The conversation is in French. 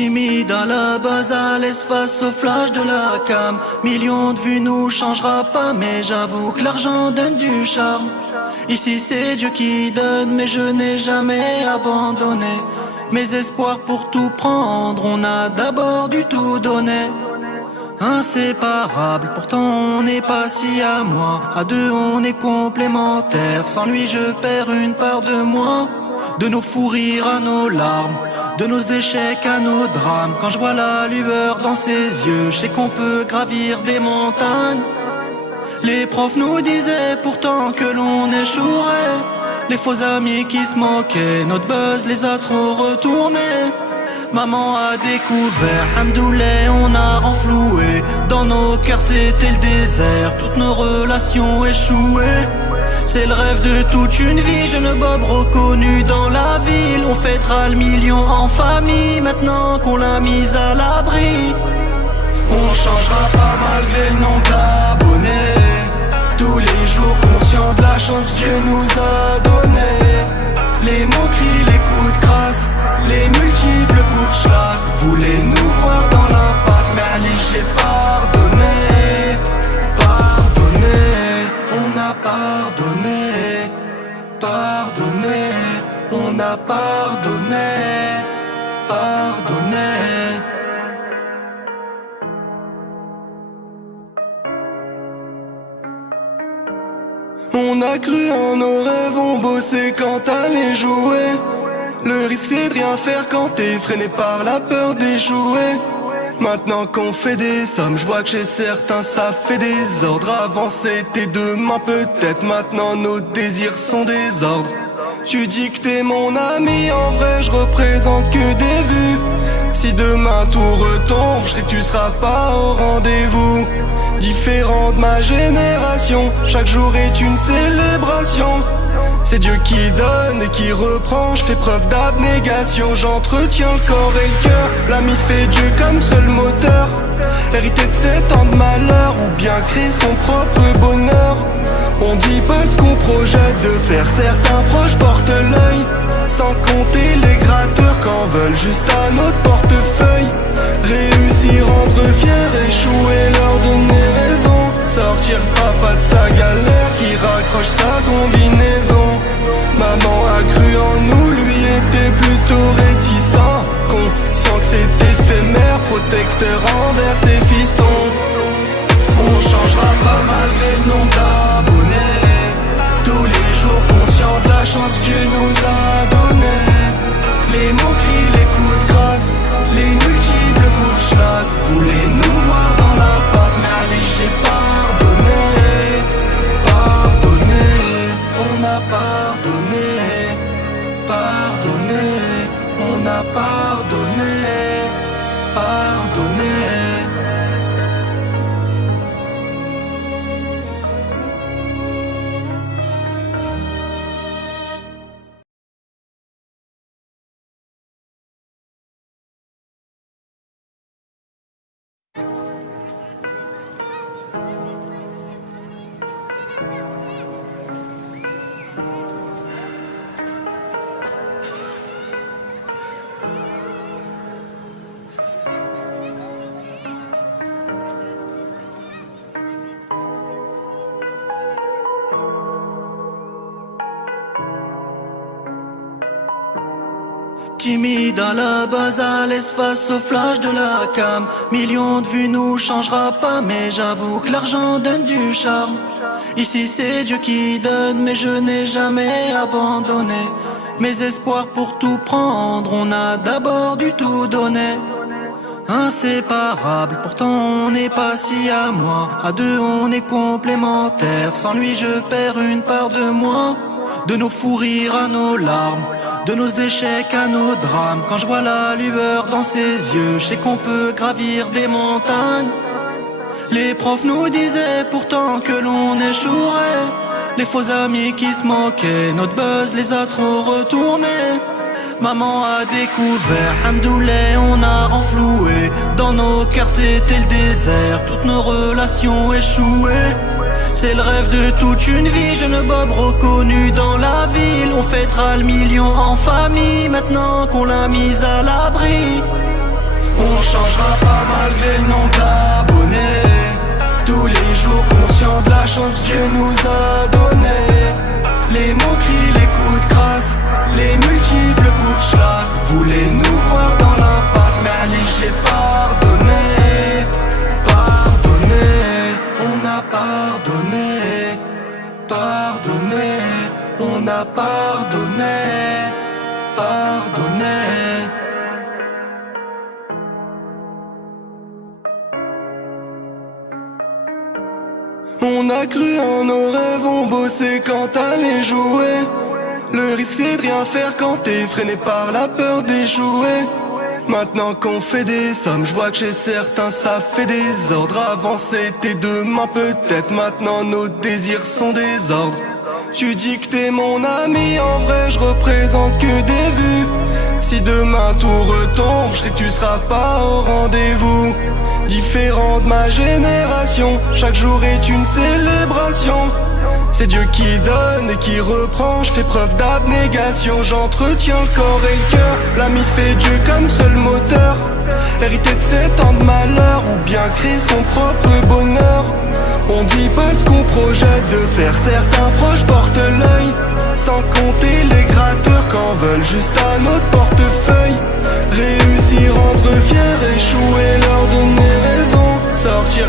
Timide à la base, à l'aise face au flash de la cam. Millions de vues nous changera pas, mais j'avoue que l'argent donne du charme. Ici c'est Dieu qui donne, mais je n'ai jamais abandonné mes espoirs pour tout prendre. On a d'abord du tout donné. Inséparables, pourtant on n'est pas si à moi. À deux on est complémentaires. Sans lui je perds une part de moi. De nos fous rires à nos larmes, de nos échecs à nos drames. Quand je vois la lueur dans ses yeux, je sais qu'on peut gravir des montagnes. Les profs nous disaient pourtant que l'on échouerait. Les faux amis qui se moquaient, notre buzz les a trop retournés. Maman a découvert, hamdoulilah, on a renfloué. Dans nos cœurs c'était le désert, toutes nos relations échouées. C'est le rêve de toute une vie, jeune Bob reconnu dans la ville. On fêtera le million en famille, maintenant qu'on l'a mise à l'abri. On changera pas malgré le nombre d'abonnés. Tous les jours conscients de la chance que Dieu nous a donné. Les moqueries, les coups de grâce, les multiples coups de chasse. Voulez nous voir dans l'impasse, mais allez j'ai pardonné. Pardonné, on a pardonné. Pardonné, on a pardonné. Pardonné. On a cru en nos rêves, on bossait quand t'allais jouer. Le risque c'est de rien faire quand t'es freiné par la peur d'échouer. Maintenant qu'on fait des sommes, je vois que chez certains ça fait des ordres. Avant c'était demain peut-être, maintenant nos désirs sont des ordres. Tu dis que t'es mon ami, en vrai je représente que des vues. Si demain tout retombe, je sais que tu seras pas au rendez-vous. Différent de ma génération, chaque jour est une célébration. C'est Dieu qui donne et qui reprend, je fais preuve d'abnégation. J'entretiens le corps et le cœur, l'ami fait Dieu comme seul moteur. Hérité de 7 ans de malheur, ou bien créer son propre bonheur. On dit pas ce qu'on projette de faire, certains proches portent l'œil. Sans compter les gratteurs qu'en veulent juste à notre portefeuille. Réussir, rendre fier, échouer, leur donner raison. Sortir papa de sa galère, qui raccroche sa combinaison. Maman a cru en nous, lui était plutôt réticent. Conscient que c'est éphémère, protecteur envers ses fistons. On changera pas malgré le nombre d'abonnés. Tous les jours conscients de la chance que Dieu nous a donné. Les moqueries, les coups de grâce, les multiples coups de chasse. Voulez nous voir dans l'impasse, mais allez j'ai pardonné. Pardonné, on a pardonné. Pardonné, on a pardonné. Pardonné. Timide à la base, à l'aise face au flash de la cam. Millions de vues nous changera pas, mais j'avoue que l'argent donne du charme. Ici c'est Dieu qui donne, mais je n'ai jamais abandonné mes espoirs pour tout prendre. On a d'abord du tout donné. Inséparables, pourtant on n'est pas si à moi. À deux on est complémentaires. Sans lui je perds une part de moi. De nos fous rires à nos larmes, de nos échecs à nos drames. Quand je vois la lueur dans ses yeux, je sais qu'on peut gravir des montagnes. Les profs nous disaient pourtant que l'on échouerait. Les faux amis qui se moquaient, notre buzz les a trop retournés. Maman a découvert, hamdoulilah, on a renfloué. Dans nos cœurs c'était le désert, toutes nos relations échouées. C'est le rêve de toute une vie, jeune Bob reconnu dans la ville. On fêtera le million en famille, maintenant qu'on l'a mise à l'abri. On changera pas malgré le nombre d'abonnés. Tous les jours conscients de la chance que Dieu nous a donné. Les moqueries, les coups de crasse, les multiples coups de chasse. Voulez nous voir dans l'impasse, mais allez j'ai pardonné. Pardonné, on a pardonné. Pardonné, on a pardonné. Pardonné. On a cru en nos rêves, on bossait quand t'allais jouer. Le risque c'est de rien faire quand t'es freiné par la peur d'échouer. Maintenant qu'on fait des sommes, je vois que chez certains ça fait des ordres. Avant c'était demain peut-être, maintenant nos désirs sont des ordres. Tu dis que t'es mon ami, en vrai je représente que des vues. Si demain tout retombe, je sais que tu seras pas au rendez-vous. Différent de ma génération, chaque jour est une célébration. C'est Dieu qui donne et qui reprend, je fais preuve d'abnégation. J'entretiens le corps et le cœur, l'ami fait Dieu comme seul moteur. Hérité de 7 ans de malheur ou bien créer son propre bonheur. On dit pas ce qu'on projette de faire, certains proches portent l'œil. Sans compter les gratteurs qu'en veulent juste à notre portefeuille. Réussir, rendre fier, échouer, leur donner raison. Sortir